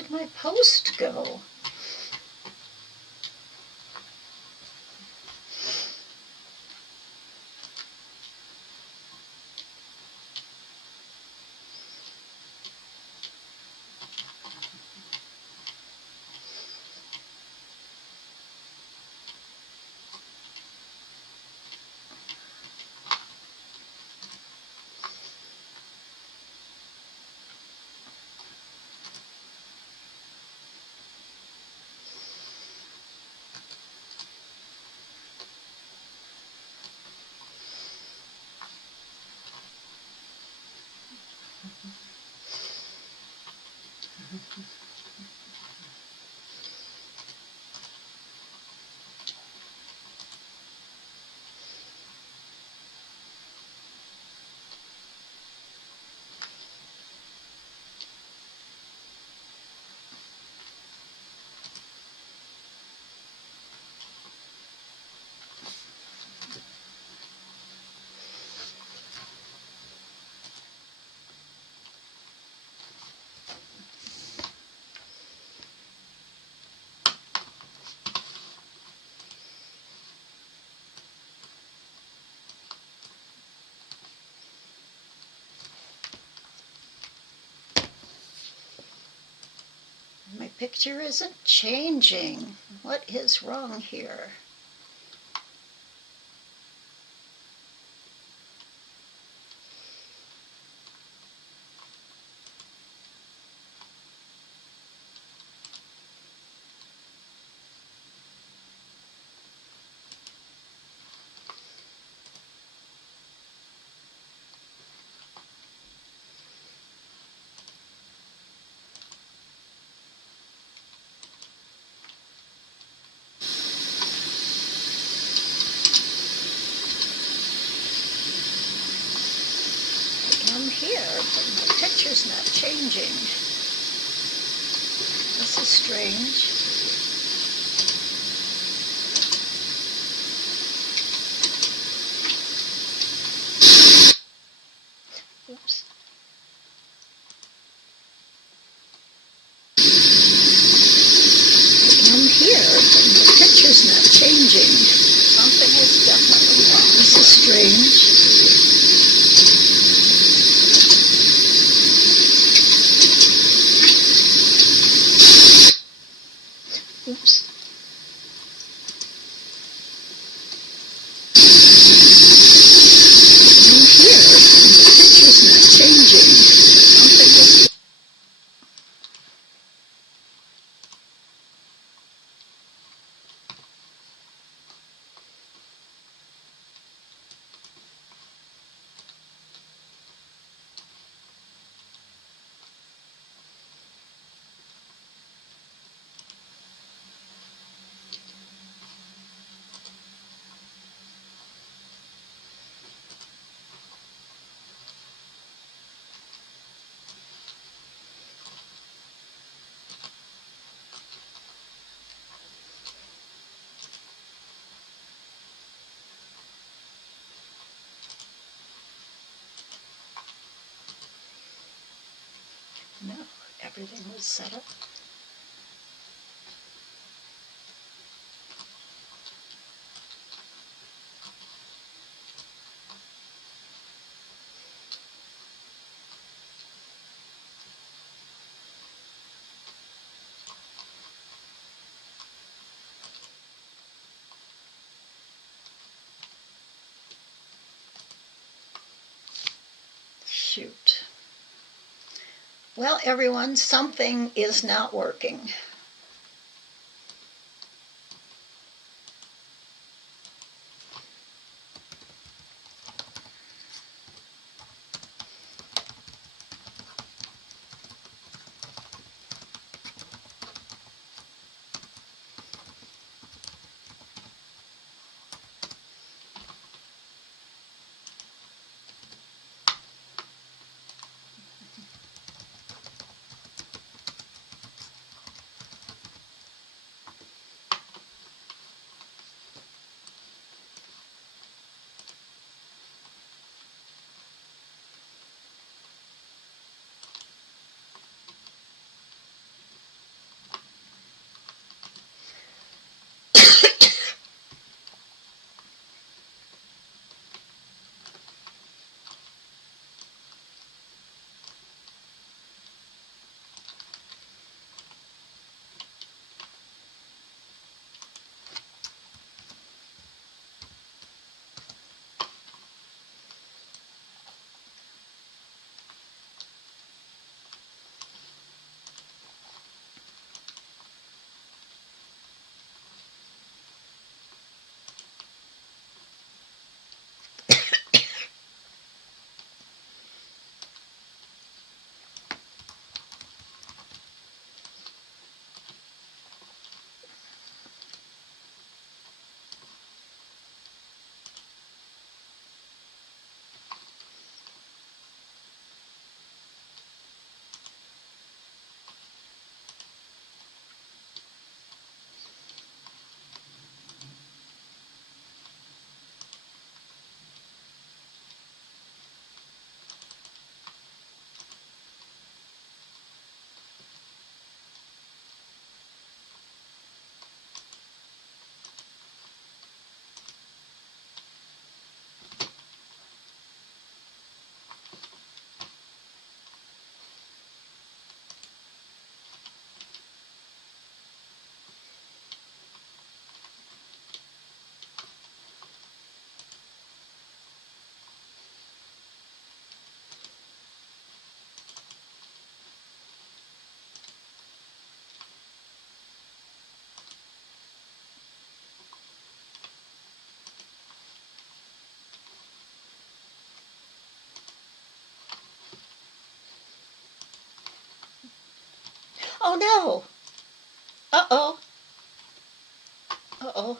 Where'd my post go? My picture isn't changing. What is wrong here? I'm here, but my picture's not changing. This is strange. Oops. I'm here, but my picture's not changing. Something is definitely wrong. This is strange. Oops. I'm here, and the picture's not changing. Something is... No, everything was set up. Shoot. Well, everyone, something is not working. Oh no! Uh-oh. Uh-oh.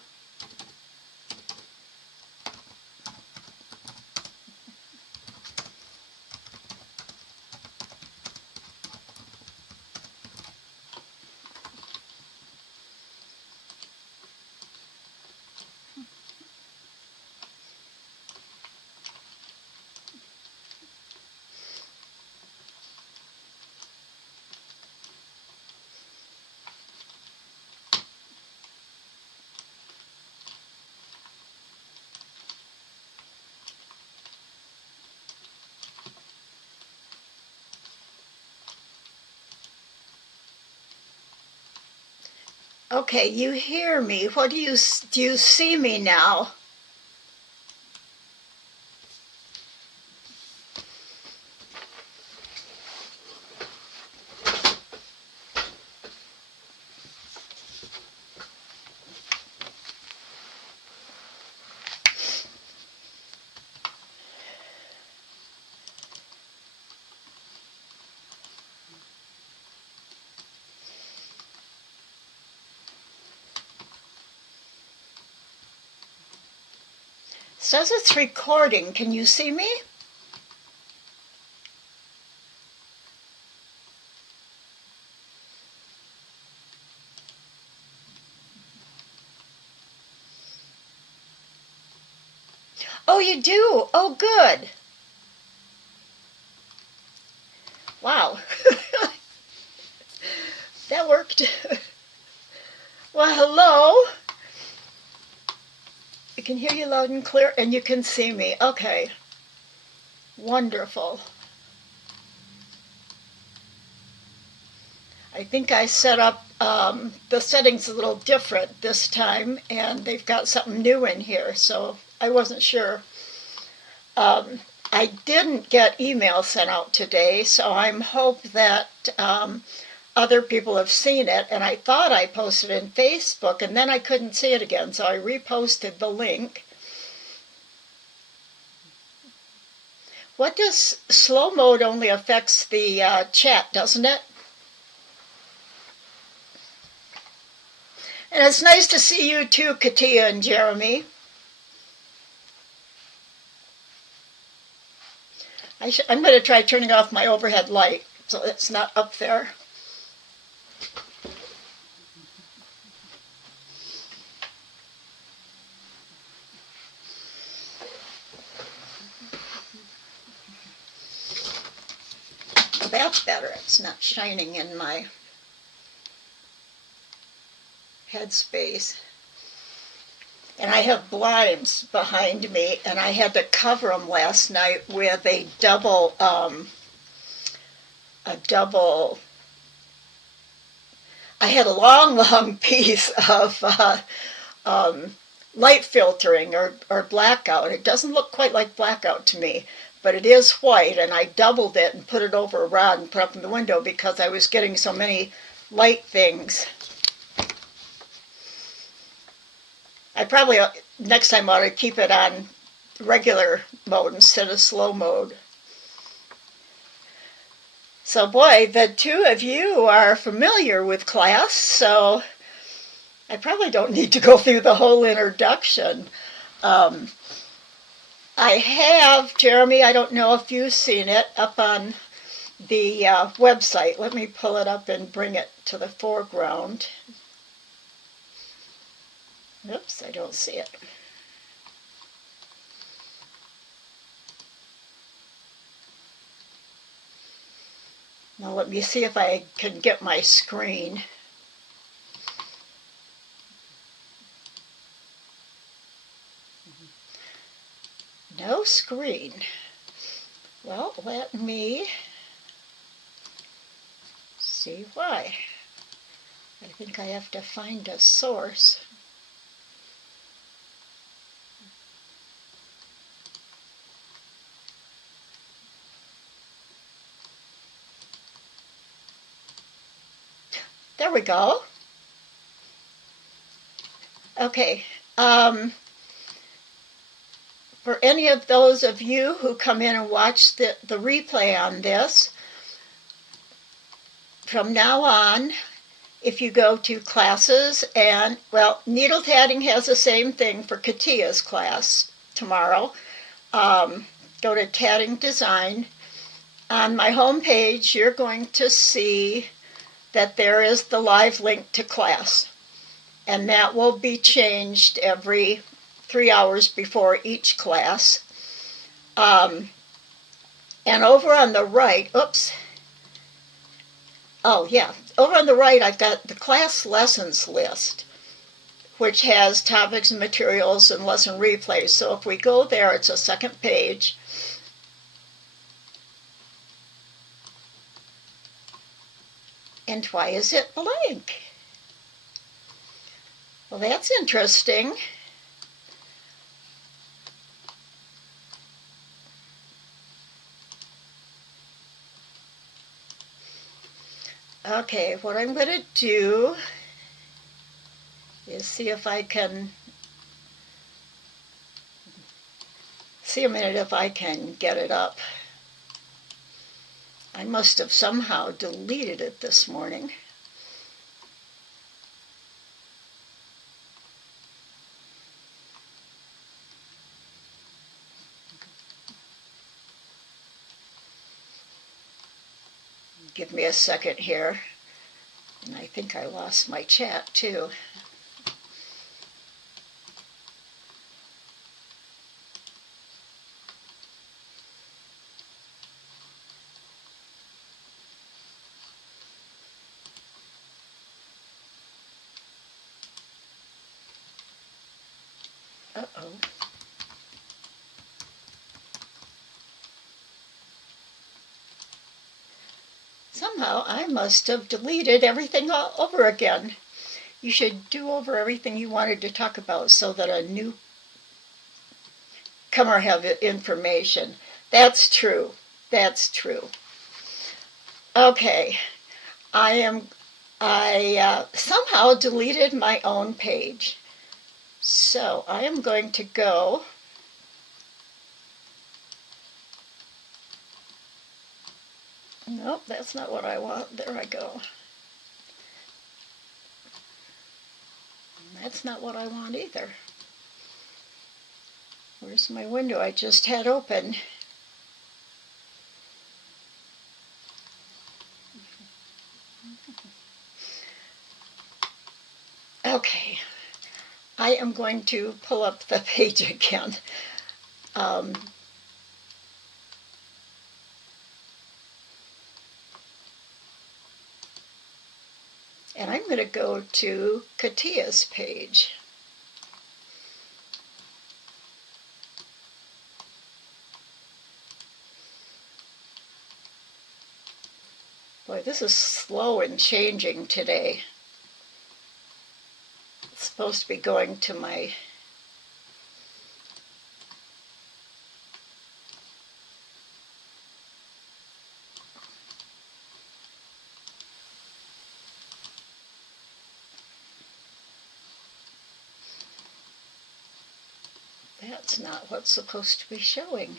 Okay, you hear me. What do you see me now? Says it's recording. Can you see me? Oh, you do? Oh, good. Wow. That worked. Well, hello. I can hear you loud and clear, and you can see me. Okay. Wonderful. I think I set up the settings a little different this time, and they've got something new in here, so I wasn't sure. I didn't get email sent out today, so I'm hope that other people have seen it, and I thought I posted it in Facebook, and then I couldn't see it again, so I reposted the link. What does slow mode only affects the chat, doesn't it? And it's nice to see you too, Katia and Jeremy. I'm going to try turning off my overhead light so it's not up there. That's better. It's not shining in my headspace. And I have blinds behind me, and I had to cover them last night with a double. I had a long, long piece of light filtering or blackout. It doesn't look quite like blackout to me, but it is white, and I doubled it and put it over a rod and put it up in the window because I was getting so many light things. I probably, next time, ought to keep it on regular mode instead of slow mode. So boy, the two of you are familiar with class, so I probably don't need to go through the whole introduction. I have, Jeremy, I don't know if you've seen it, up on the website. Let me pull it up and bring it to the foreground. Oops, I don't see it. Now let me see if I can get my screen. No screen. Well, let me see why. I think I have to find a source. There we go. Okay. For any of those of you who come in and watch the replay on this, from now on, if you go to classes and, well, needle tatting has the same thing for Katia's class tomorrow. Go to Tatting Design. On my home page, you're going to see that there is the live link to class, and that will be changed every 3 hours before each class. And over on the right, over on the right I've got the class lessons list, which has topics and materials and lesson replays. So if we go there, it's a second page. And why is it blank? Well, that's interesting. Okay, what I'm going to do is see if I can see a minute if I can get it up. I must have somehow deleted it this morning. Give me a second here. And I think I lost my chat too. Uh-oh. Somehow I must have deleted everything all over again. You should do over everything you wanted to talk about so that a newcomer have information. That's true. That's true. Okay. I somehow deleted my own page. So I am going to go nope, that's not what I want. There I go. That's not what I want either. Where's my window I just had open? Okay. I am going to pull up the page again. And I'm going to go to Katia's page. Boy, this is slow in changing today. It's supposed to be going to my... That's not what's supposed to be showing.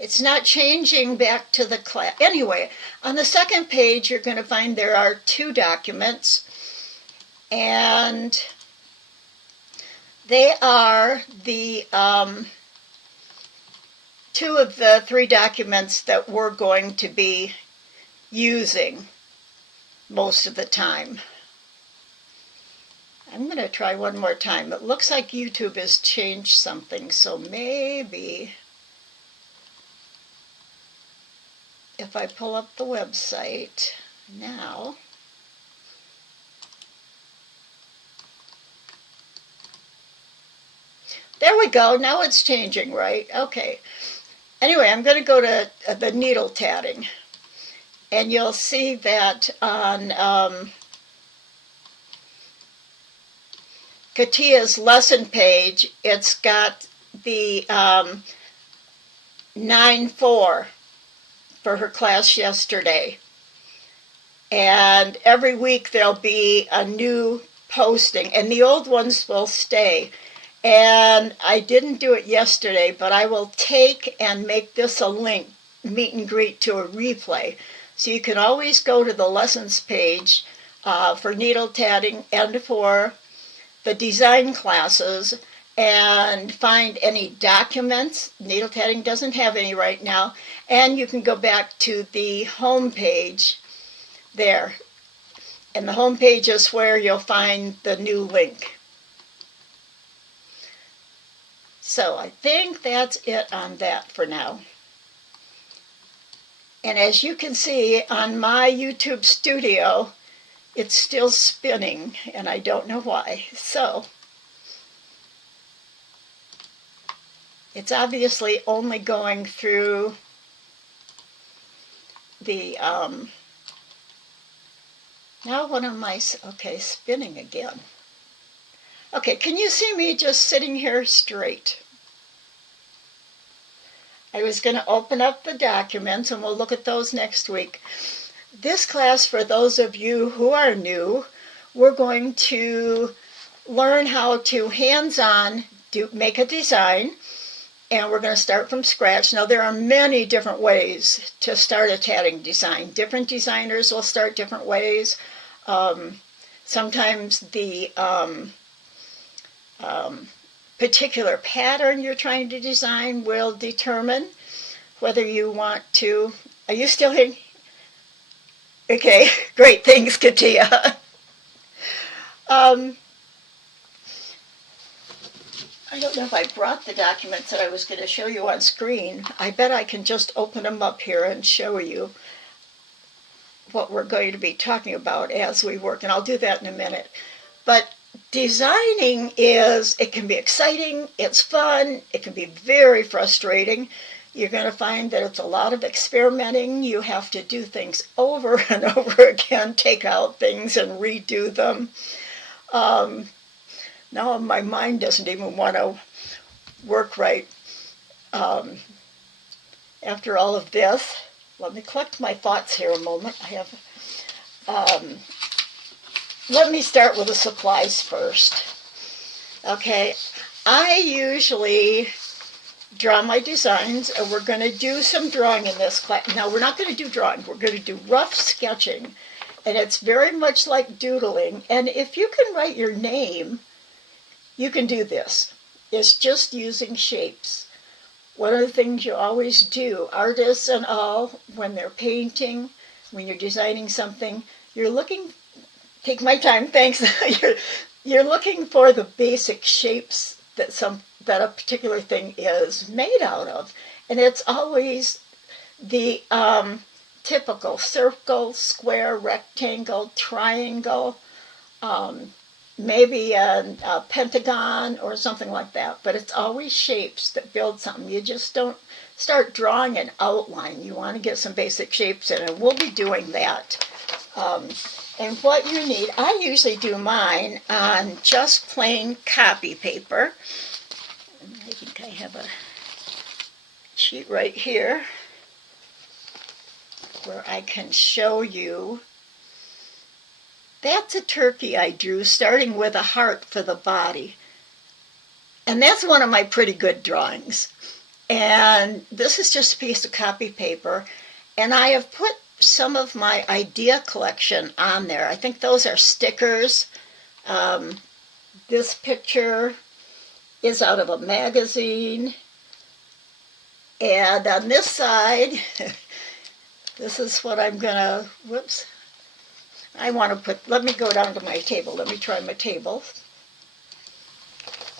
It's not changing back to the class. Anyway, on the second page, you're going to find there are 2 documents, and they are the 2 of the 3 documents that we're going to be using most of the time. I'm going to try one more time. It looks like YouTube has changed something, so maybe if I pull up the website now, there we go. Now it's changing, right? Okay. Anyway, I'm going to go to the needle tatting, and you'll see that on Katia's lesson page, it's got the 9-4 for her class yesterday. And every week there'll be a new posting, and the old ones will stay. And I didn't do it yesterday, but I will take and make this a link, meet and greet, to a replay. So you can always go to the lessons page for needle tatting and for the design classes and find any documents. Needle tatting doesn't have any right now. And you can go back to the home page there. And the home page is where you'll find the new link. So I think that's it on that for now. And as you can see on my YouTube studio, it's still spinning, and I don't know why. So it's obviously only going through the, now what am I, okay, spinning again. Okay, can you see me just sitting here straight? I was going to open up the documents, and we'll look at those next week. This class, for those of you who are new, we're going to learn how to hands-on make a design, and we're going to start from scratch. Now, there are many different ways to start a tatting design. Different designers will start different ways. Sometimes the particular pattern you're trying to design will determine whether you want to... Are you still here? Okay, great, thanks, Katia. I don't know if I brought the documents that I was going to show you on screen. I bet I can just open them up here and show you what we're going to be talking about as we work, and I'll do that in a minute. But designing it can be exciting, it's fun, it can be very frustrating. You're going to find that it's a lot of experimenting. You have to do things over and over again, take out things and redo them. Now my mind doesn't even want to work right. After all of this, let me collect my thoughts here a moment. Let me start with the supplies first. Okay, I usually draw my designs, and we're going to do some drawing in this class. Now, we're not going to do drawing. We're going to do rough sketching, and it's very much like doodling. And if you can write your name, you can do this. It's just using shapes. One of the things you always do, artists and all, when they're painting, when you're designing something, you're looking... Take my time, thanks. You're looking for the basic shapes that a particular thing is made out of. And it's always the typical circle, square, rectangle, triangle, maybe a pentagon or something like that. But it's always shapes that build something. You just don't start drawing an outline. You want to get some basic shapes in, and we'll be doing that. And what you need, I usually do mine on just plain copy paper. I think I have a sheet right here where I can show you. That's a turkey I drew, starting with a heart for the body. And that's one of my pretty good drawings. And this is just a piece of copy paper. And I have put some of my idea collection on there. I think those are stickers. This picture is out of a magazine. And on this side, this is what I'm gonna, whoops. I want to put, let me go down to my table. Let me try my table.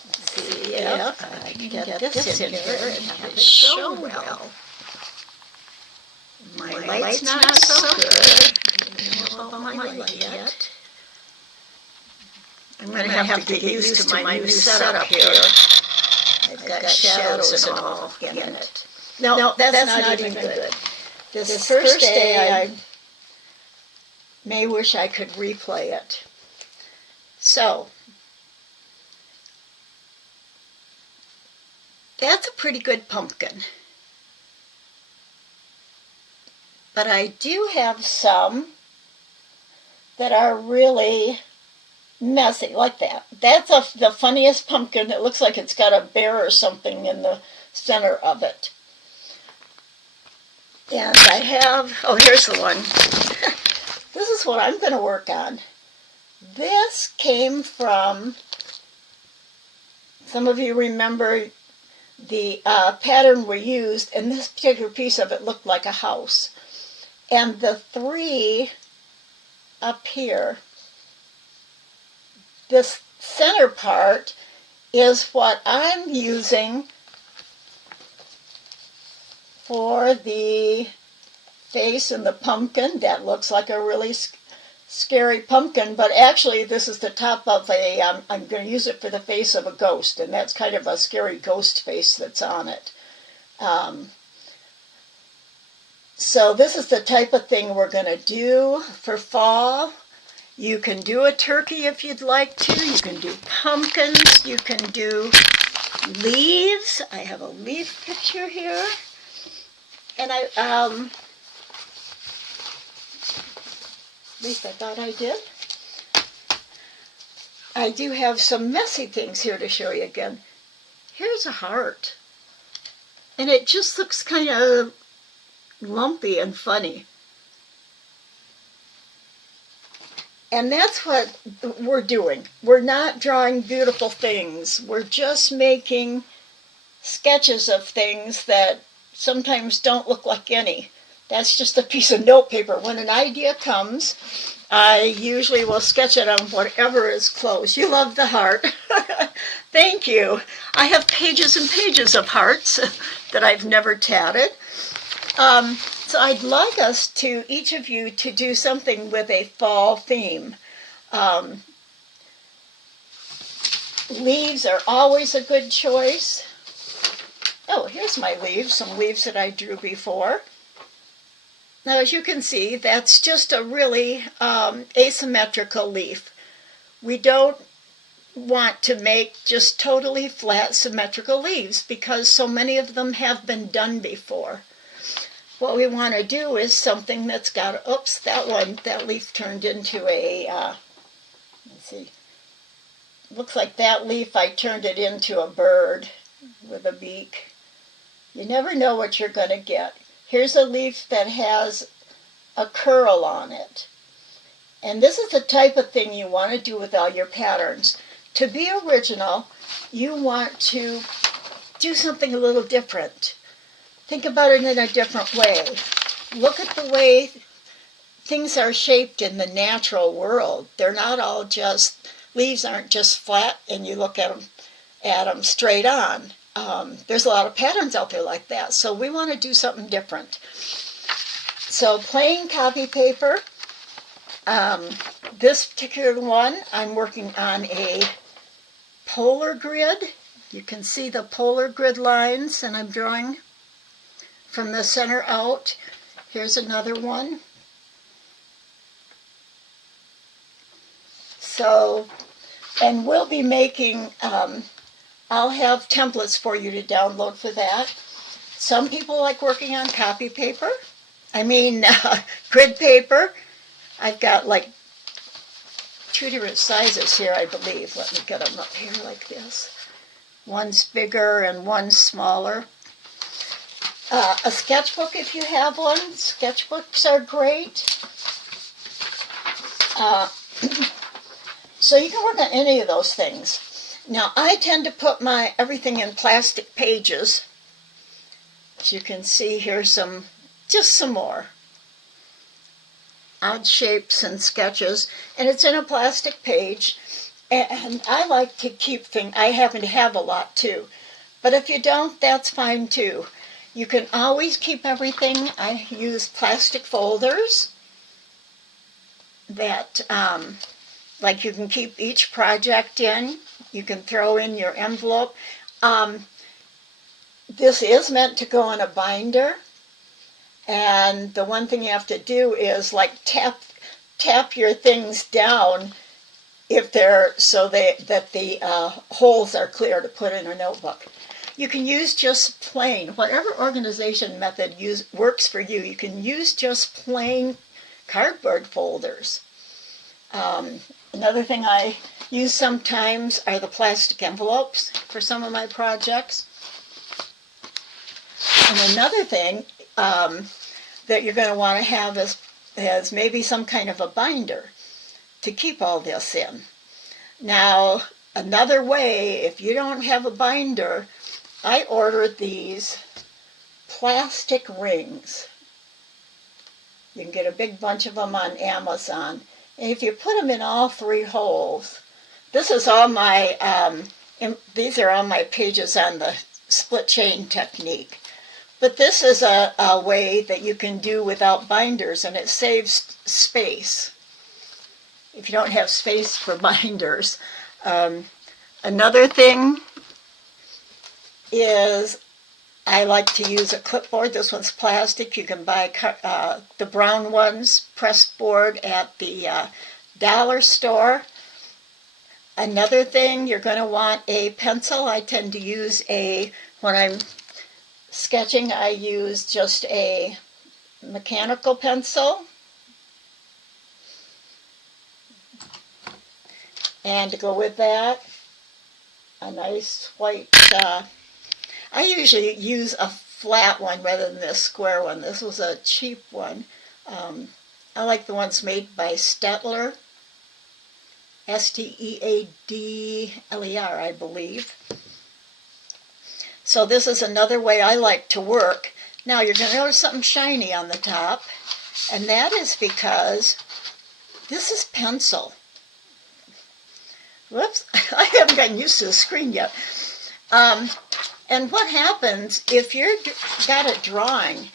Let's see if I can get this in here and have it show well. My light's not so good. I don't know about my light yet. I'm going to have to get used to my new setup here. I've got shadows and all in it. No, that's not even good. This first day I may wish I could replay it. So, that's a pretty good pumpkin. But I do have some that are really messy, like that. That's the funniest pumpkin. It looks like it's got a bear or something in the center of it. And I have, oh, here's the one. This is what I'm going to work on. This came from, some of you remember the pattern we used, and this particular piece of it looked like a house. And the three up here, this center part is what I'm using for the face and the pumpkin. That looks like a really scary pumpkin, but actually this is the top of a, I'm going to use it for the face of a ghost, and that's kind of a scary ghost face that's on it. So this is the type of thing we're going to do for fall. You can do a turkey if you'd like to. You can do pumpkins. You can do leaves. I have a leaf picture here. And at least I thought I did. I do have some messy things here to show you again. Here's a heart. And it just looks kind of lumpy and funny. And that's what we're doing. We're not drawing beautiful things. We're just making sketches of things that sometimes don't look like any. That's just a piece of notepaper. When an idea comes, I usually will sketch it on whatever is close. You love the heart. Thank you. I have pages and pages of hearts that I've never tatted. So I'd like us to, each of you, to do something with a fall theme. Leaves are always a good choice. Oh, here's my leaves, some leaves that I drew before. Now, as you can see, that's just a really asymmetrical leaf. We don't want to make just totally flat, symmetrical leaves because so many of them have been done before. What we want to do is something that's got, oops, that leaf turned into a, let's see, looks like that leaf, I turned it into a bird with a beak. You never know what you're going to get. Here's a leaf that has a curl on it. And this is the type of thing you want to do with all your patterns. To be original, you want to do something a little different. Think about it in a different way. Look at the way things are shaped in the natural world. They're not all just, leaves aren't just flat and you look at them straight on. There's a lot of patterns out there like that. So we want to do something different. So plain copy paper. This particular one, I'm working on a polar grid. You can see the polar grid lines, and I'm drawing. from the center out. Here's another one. So, and we'll be making, I'll have templates for you to download for that. Some people like working on copy paper. Grid paper. I've got like 2 different sizes here, I believe. Let me get them up here like this. One's bigger and one's smaller. A sketchbook if you have one. Sketchbooks are great. So you can work on any of those things. Now I tend to put my everything in plastic pages. As you can see here, just some more odd shapes and sketches, and it's in a plastic page. And I like to keep things. I happen to have a lot too, but if you don't, that's fine too. You can always keep everything. I use plastic folders that like you can keep each project in. You can throw in your envelope. This is meant to go in a binder, and the one thing you have to do is like tap your things down if they're that the holes are clear to put in a notebook. You can use just plain, whatever organization method works for you. You can use just plain cardboard folders. Another thing I use sometimes are the plastic envelopes for some of my projects. And another thing that you're going to want to have is maybe some kind of a binder to keep all this in. Now, another way, if you don't have a binder, I ordered these plastic rings. You can get a big bunch of them on Amazon. And if you put them in all 3 holes, this is all my, these are all my pages on the split chain technique. But this is a way that you can do without binders, and it saves space if you don't have space for binders. Another thing is I like to use a clipboard. This one's plastic. You can buy the brown ones, pressed board, at the dollar store. Another thing, you're going to want a pencil. I tend to use when I'm sketching, I use just a mechanical pencil. And to go with that, a nice white, I usually use a flat one rather than this square one. This was a cheap one. I like the ones made by Steadler, Steadler, I believe. So this is another way I like to work. Now you're going to notice something shiny on the top, and that is because this is pencil. Whoops, I haven't gotten used to the screen yet. And what happens if you've got a drawing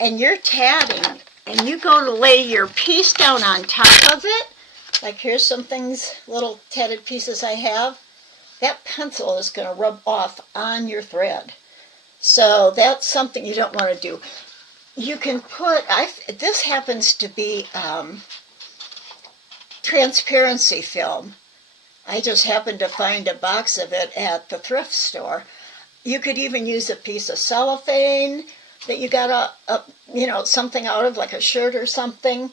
and you're tatting and you go to lay your piece down on top of it, like here's some things, little tatted pieces I have, that pencil is going to rub off on your thread. So that's something you don't want to do. You can put, this happens to be transparency film. I just happened to find a box of it at the thrift store. You could even use a piece of cellophane that you got something out of, like a shirt or something.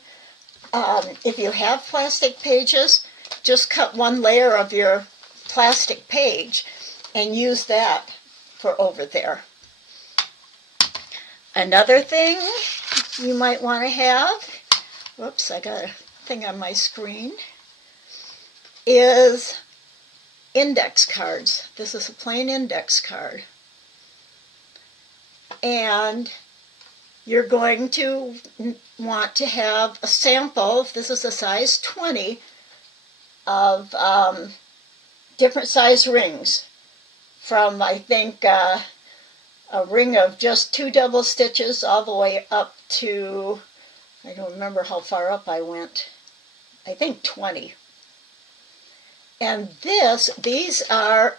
If you have plastic pages, just cut one layer of your plastic page and use that for over there. Another thing you might want to have, whoops, I got a thing on my screen, is index cards. This is a plain index card. And you're going to want to have a sample, this is a size 20, of different size rings. From, I think, a ring of just 2 double stitches all the way up to, I don't remember how far up I went, I think 20. And these are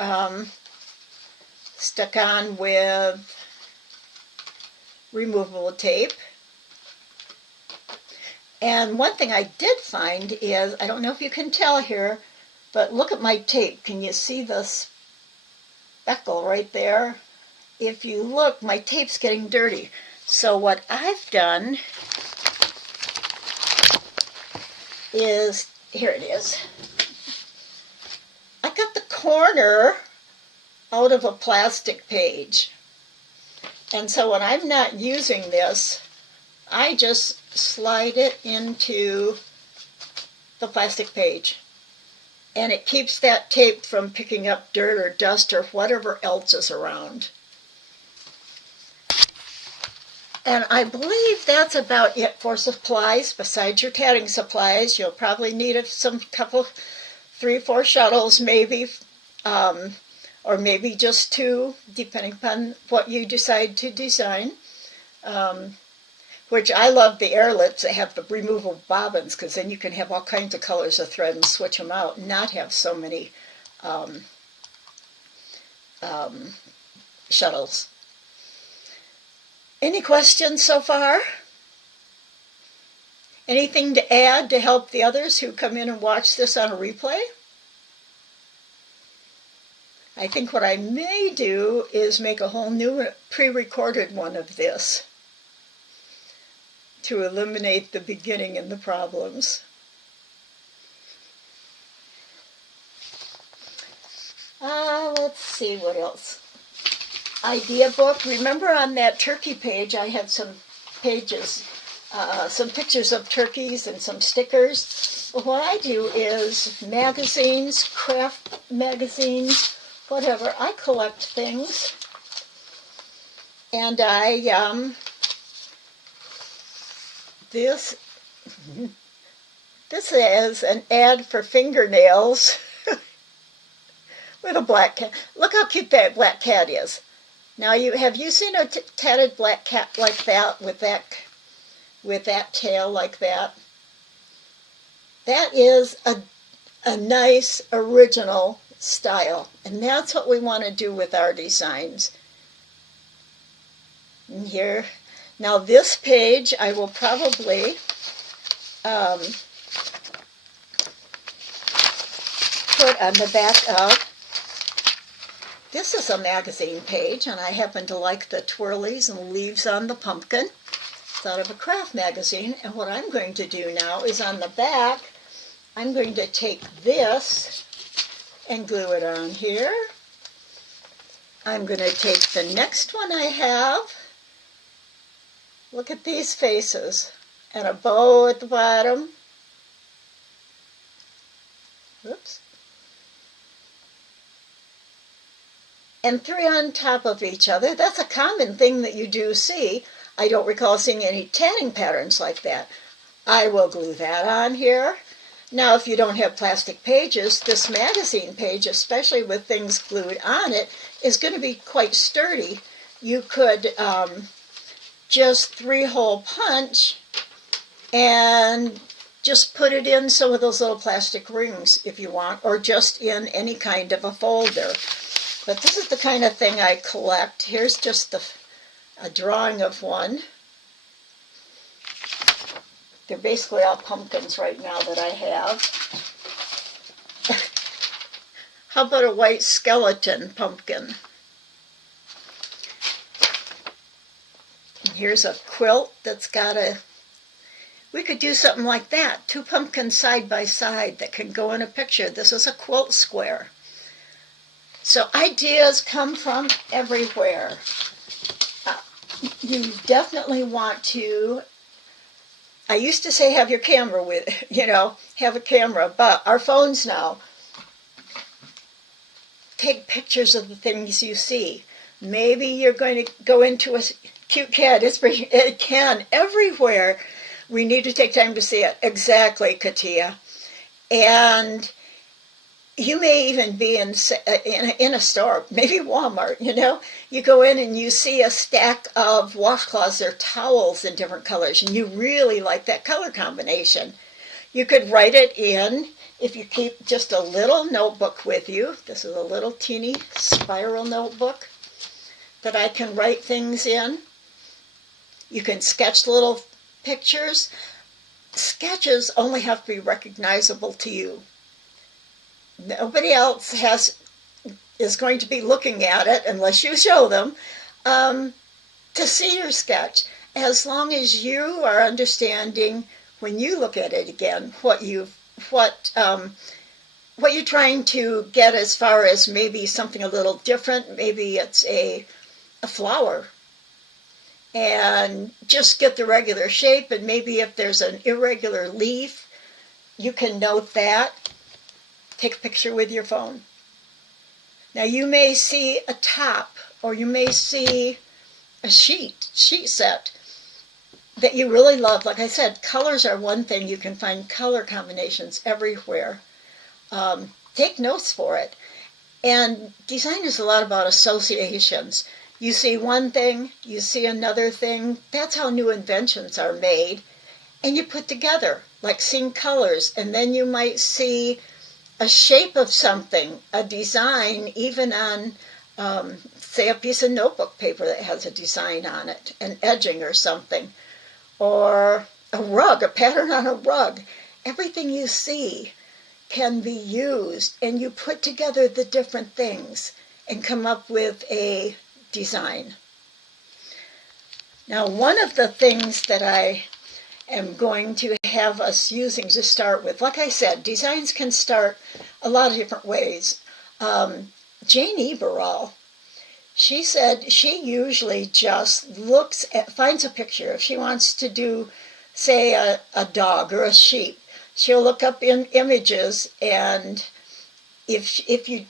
stuck on with removable tape. And one thing I did find is, I don't know if you can tell here, but look at my tape. Can you see the speckle right there? If you look, my tape's getting dirty. So what I've done is, here it is. I got the corner out of a plastic page. And so when I'm not using this, I just slide it into the plastic page. And it keeps that tape from picking up dirt or dust or whatever else is around. And I believe that's about it for supplies. Besides your tatting supplies, you'll probably need some couple, 3 or 4 shuttles maybe, or maybe just 2, depending upon what you decide to design. Which I love the airlets that have the removable bobbins, because then you can have all kinds of colors of thread and switch them out and not have so many shuttles. Any questions so far? Anything to add to help the others who come in and watch this on a replay? I think what I may do is make a whole new pre-recorded one of this to eliminate the beginning and the problems. Let's see what else. Idea book. Remember on that turkey page I had some pages, some pictures of turkeys and some stickers. Well, what I do is magazines, craft magazines, whatever. I collect things, and this is an ad for fingernails with a black cat. Look how cute that black cat is. Now, have you seen a tatted black cat like that with that tail like that? That is a nice original style, and that's what we want to do with our designs. And here, now this page I will probably put on the back of. This is a magazine page, and I happen to like the twirlies and leaves on the pumpkin. It's out of a craft magazine, and what I'm going to do now is on the back, I'm going to take this and glue it on here. I'm going to take the next one I have. Look at these faces, and a bow at the bottom. Oops. And 3 on top of each other. That's a common thing that you do see. I don't recall seeing any tatting patterns like that. I will glue that on here. Now, if you don't have plastic pages, this magazine page, especially with things glued on it, is going to be quite sturdy. You could just 3-hole punch and just put it in some of those little plastic rings if you want, or just in any kind of a folder. But this is the kind of thing I collect. Here's just a drawing of one. They're basically all pumpkins right now that I have. How about a white skeleton pumpkin? And here's a quilt that's got we could do something like that. 2 pumpkins side by side that can go in a picture. This is a quilt square. So ideas come from everywhere. You definitely want to, I used to say have your camera with, have a camera, but our phones now take pictures of the things you see. Maybe you're going to go into a cute cat. It can everywhere. We need to take time to see it. Exactly, Katia. And you may even be in a store, maybe Walmart, You go in and you see a stack of washcloths or towels in different colors, and you really like that color combination. You could write it in if you keep just a little notebook with you. This is a little teeny spiral notebook that I can write things in. You can sketch little pictures. Sketches only have to be recognizable to you. Nobody else is going to be looking at it unless you show them um, to see your sketch. As long as you are understanding when you look at it again what what you're trying to get as far as maybe something a little different. Maybe it's a flower, and just get the regular shape, and maybe if there's an irregular leaf, you can note that. Take a picture with your phone. Now you may see a top, or you may see a sheet set that you really love. Like I said, colors are one thing. You can find color combinations everywhere. Take notes for it. And design is a lot about associations. You see one thing, you see another thing. That's how new inventions are made. And you put together, like seeing colors. And then you might see a shape of something, a design, even on, say, a piece of notebook paper that has a design on it, an edging or something, or a rug, a pattern on a rug. Everything you see can be used, and you put together the different things and come up with a design. Now, one of the things that I am going to have us using to start with, like I said, designs can start a lot of different ways. Jane Eberall, she said she usually just finds a picture. If she wants to do, say, a dog or a sheep, she'll look up in images, and if you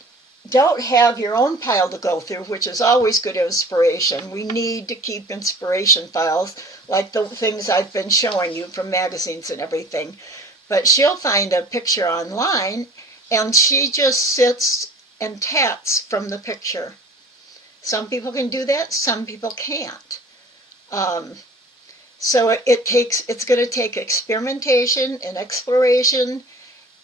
don't have your own pile to go through, which is always good inspiration, we need to keep inspiration files like the things I've been showing you from magazines and everything. But she'll find a picture online, and she just sits and tats from the picture. Some people can do that, some people can't. So it's going to take experimentation and exploration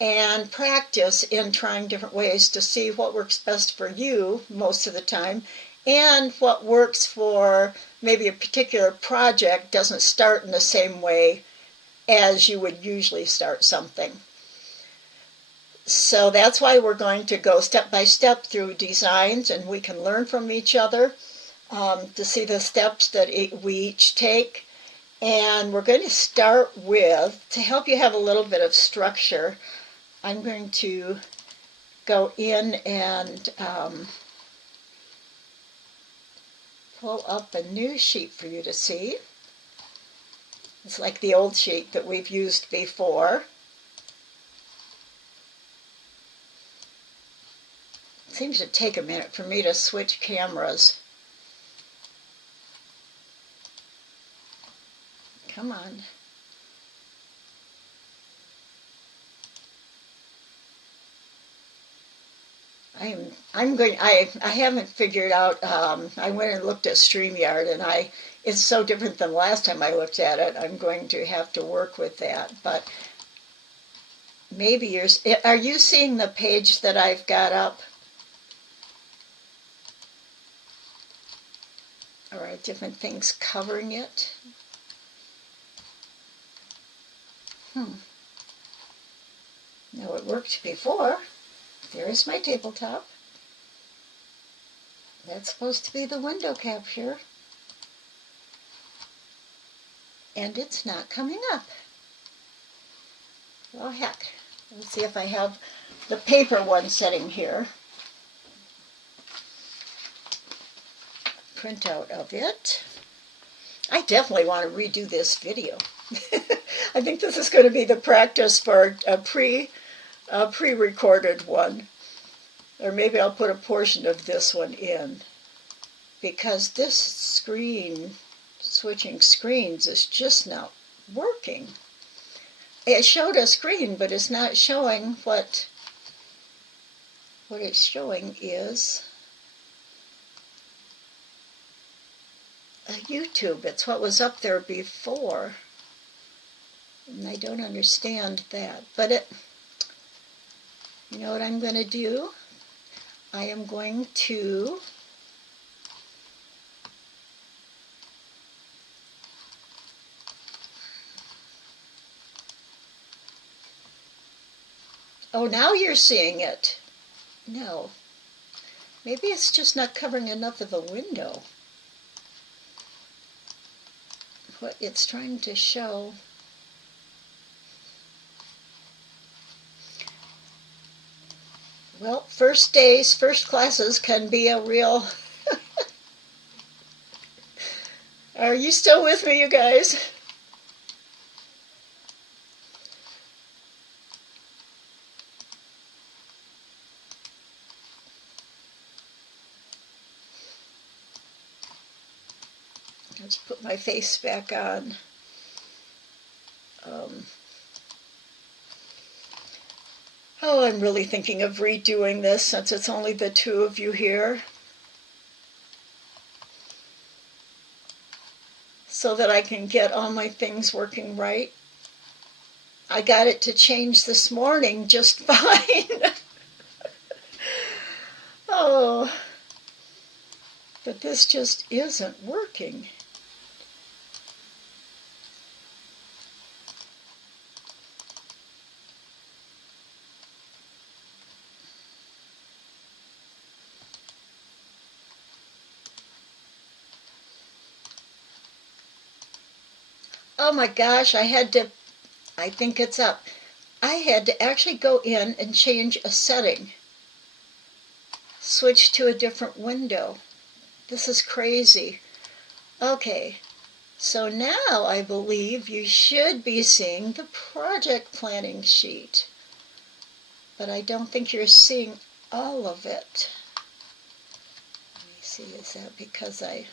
and practice in trying different ways to see what works best for you most of the time, and what works for maybe a particular project doesn't start in the same way as you would usually start something. So that's why we're going to go step by step through designs, and we can learn from each other to see the steps that we each take. And we're going to start with, to help you have a little bit of structure, I'm going to go in and pull up a new sheet for you to see. It's like the old sheet that we've used before. It seems to take a minute for me to switch cameras. Come on. I haven't figured out, I went and looked at StreamYard, and it's so different than last time I looked at it. I'm going to have to work with that. But maybe are you seeing the page that I've got up? Or are different things covering it? No, it worked before. There's my tabletop. That's supposed to be the window capture. And it's not coming up. Oh, heck. Let's see if I have the paper one setting here. Printout of it. I definitely want to redo this video. I think this is going to be the practice for a pre-recorded one. Or maybe I'll put a portion of this one in. Because this screen, switching screens, is just not working. It showed a screen, but it's not showing what it's showing is a YouTube. It's what was up there before. And I don't understand that. But you know what I'm going to do? I am going to Oh, now you're seeing it. No. Maybe it's just not covering enough of the window. What it's trying to show. Well, first days, first classes can be a real... Are you still with me, you guys? Let's put my face back on. Oh, I'm really thinking of redoing this since it's only the two of you here, so that I can get all my things working right. I got it to change this morning just fine. Oh, but this just isn't working. Oh my gosh, I think it's up. I had to actually go in and change a setting. Switch to a different window. This is crazy. Okay, so now I believe you should be seeing the project planning sheet. But I don't think you're seeing all of it. Let me see, is that because I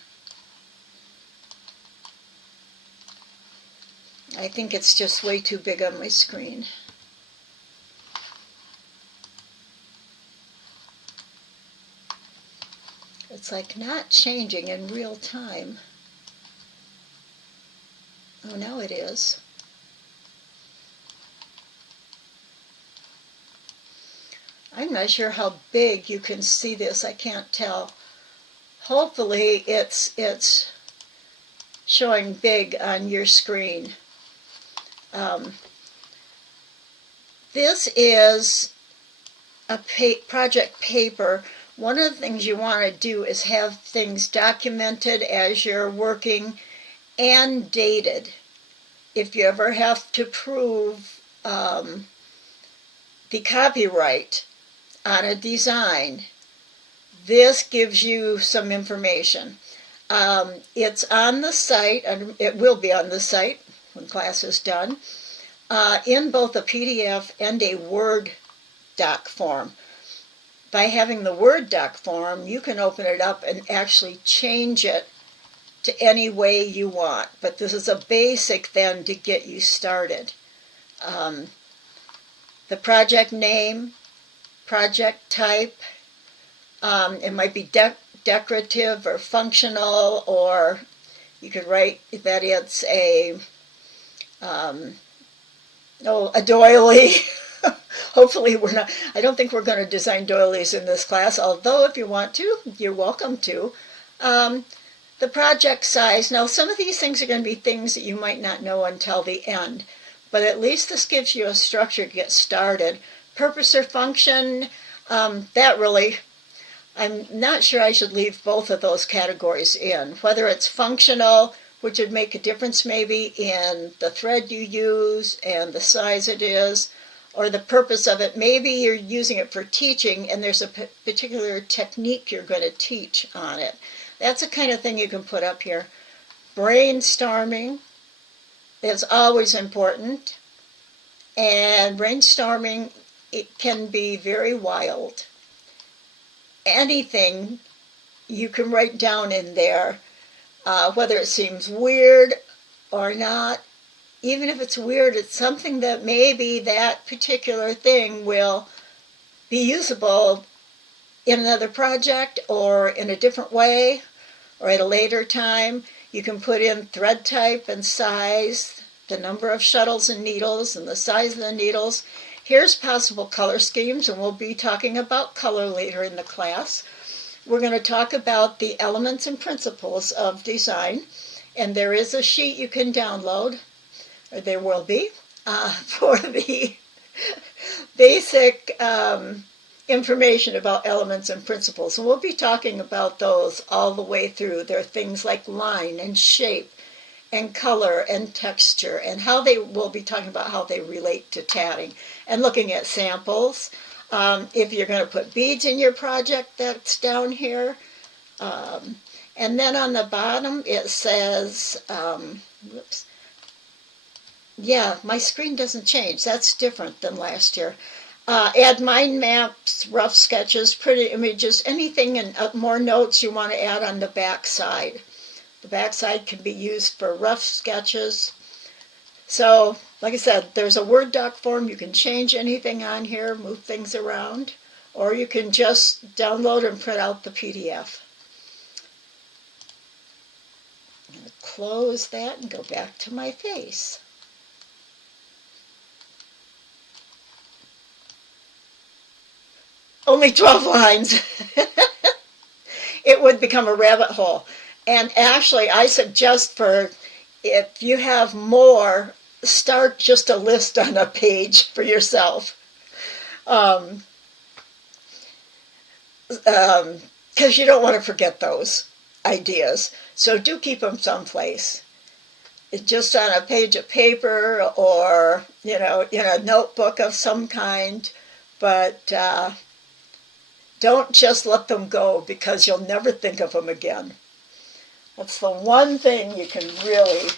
think it's just way too big on my screen. It's like not changing in real time. Oh, now it is. I'm not sure how big you can see this. I can't tell. Hopefully it's showing big on your screen. This is a project paper. One of the things you want to do is have things documented as you're working and dated. If you ever have to prove the copyright on a design, this gives you some information. It's on the site, and it will be on the site when class is done, in both a PDF and a Word doc form. By having the Word doc form, you can open it up and actually change it to any way you want. But this is a basic then to get you started. The project name, project type, it might be decorative or functional, or you could write that it's a doily. Hopefully I don't think we're going to design doilies in this class, although if you want to, you're welcome to. The project size. Now, some of these things are going to be things that you might not know until the end, but at least this gives you a structure to get started. Purpose or function, that really, I'm not sure I should leave both of those categories in. Whether it's functional, which would make a difference maybe in the thread you use and the size it is, or the purpose of it. Maybe you're using it for teaching and there's a particular technique you're going to teach on it. That's the kind of thing you can put up here. Brainstorming is always important, and brainstorming, it can be very wild. Anything you can write down in there, whether it seems weird or not. Even if it's weird, it's something that maybe that particular thing will be usable in another project or in a different way or at a later time. You can put in thread type and size, the number of shuttles and needles and the size of the needles. Here's possible color schemes, and we'll be talking about color later in the class. We're going to talk about the elements and principles of design, and there is a sheet you can download, or there will be, for basic information about elements and principles. And we'll be talking about those all the way through. There are things like line and shape and color and texture, and how they will be talking about how they relate to tatting and looking at samples. If you're going to put beads in your project, that's down here. And then on the bottom it says, whoops, yeah, my screen doesn't change. That's different than last year. Add mind maps, rough sketches, pretty images, anything, and more notes you want to add on the back side. The back side can be used for rough sketches. So, like I said, there's a Word doc form. You can change anything on here, move things around, or you can just download and print out the PDF. I'm going to close that and go back to my face. Only 12 lines. It would become a rabbit hole. And actually, I suggest for, if you have more, start just a list on a page for yourself. Because you don't want to forget those ideas. So do keep them someplace. Just on a page of paper, or, in a notebook of some kind. But don't just let them go, because you'll never think of them again. That's the one thing you can really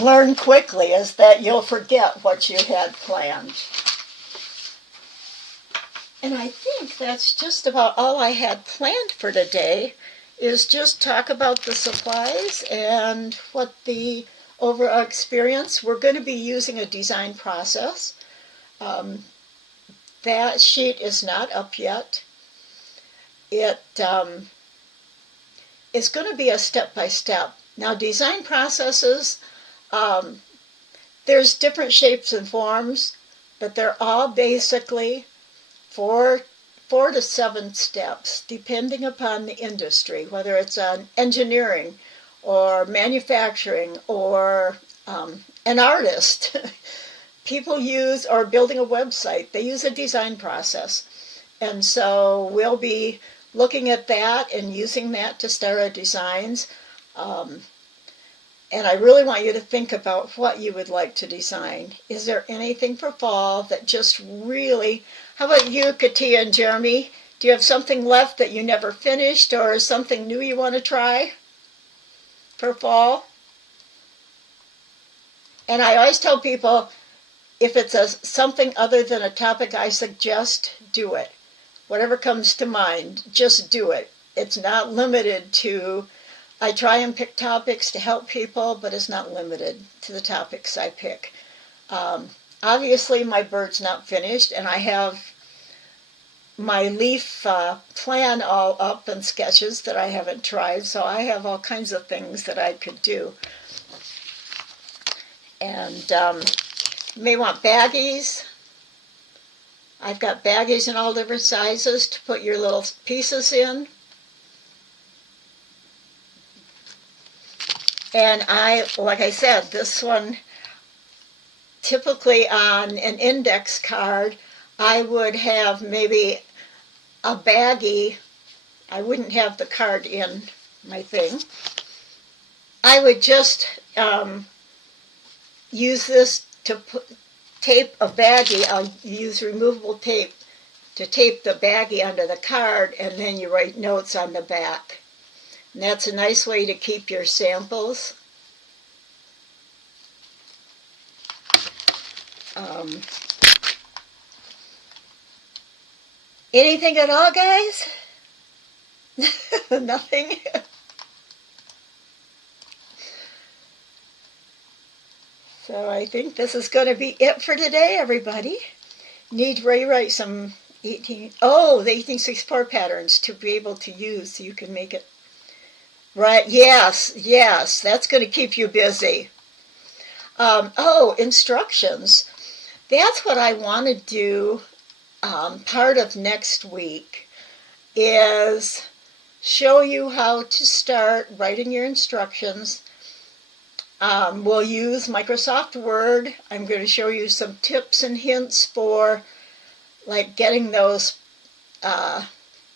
learn quickly, is that you'll forget what you had planned. And I think that's just about all I had planned for today, is just talk about the supplies and what the overall experience. We're going to be using a design process. That sheet is not up yet. It is going to be a step-by-step. Now, design processes, there's different shapes and forms, but they're all basically four to 7 steps, depending upon the industry, whether it's on engineering or manufacturing or an artist. People use, or building a website, they use a design process. And so we'll be looking at that and using that to start our designs. And I really want you to think about what you would like to design. Is there anything for fall that just really, how about you, Katia and Jeremy? Do you have something left that you never finished, or something new you want to try for fall? And I always tell people, if it's something other than a topic I suggest, do it. Whatever comes to mind, just do it. It's not limited to, I try and pick topics to help people, but it's not limited to the topics I pick. Obviously, my bird's not finished, and I have my leaf plan all up and sketches that I haven't tried, so I have all kinds of things that I could do. And you may want baggies. I've got baggies in all different sizes to put your little pieces in. And like I said, this one, typically on an index card, I would have maybe a baggie. I wouldn't have the card in my thing. I would just use this to tape a baggie. I'll use removable tape to tape the baggie under the card, and then you write notes on the back. And that's a nice way to keep your samples. Anything at all, guys? Nothing? So I think this is going to be it for today, everybody. Need to rewrite some the 1864 patterns to be able to use, so you can make it right. Yes, that's going to keep you busy. Instructions. That's what I want to do. Part of next week is show you how to start writing your instructions. We'll use Microsoft Word. I'm going to show you some tips and hints for like getting those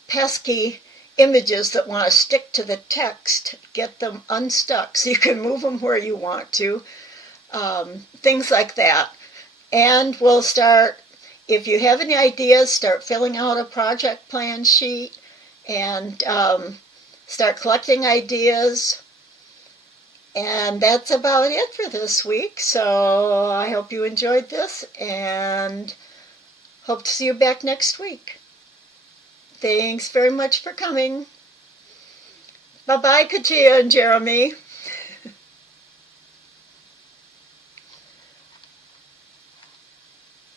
pesky images that want to stick to the text, get them unstuck so you can move them where you want to, things like that. And we'll start, if you have any ideas, start filling out a project plan sheet and start collecting ideas. And that's about it for this week. So I hope you enjoyed this and hope to see you back next week. Thanks very much for coming. Bye-bye, Katia and Jeremy.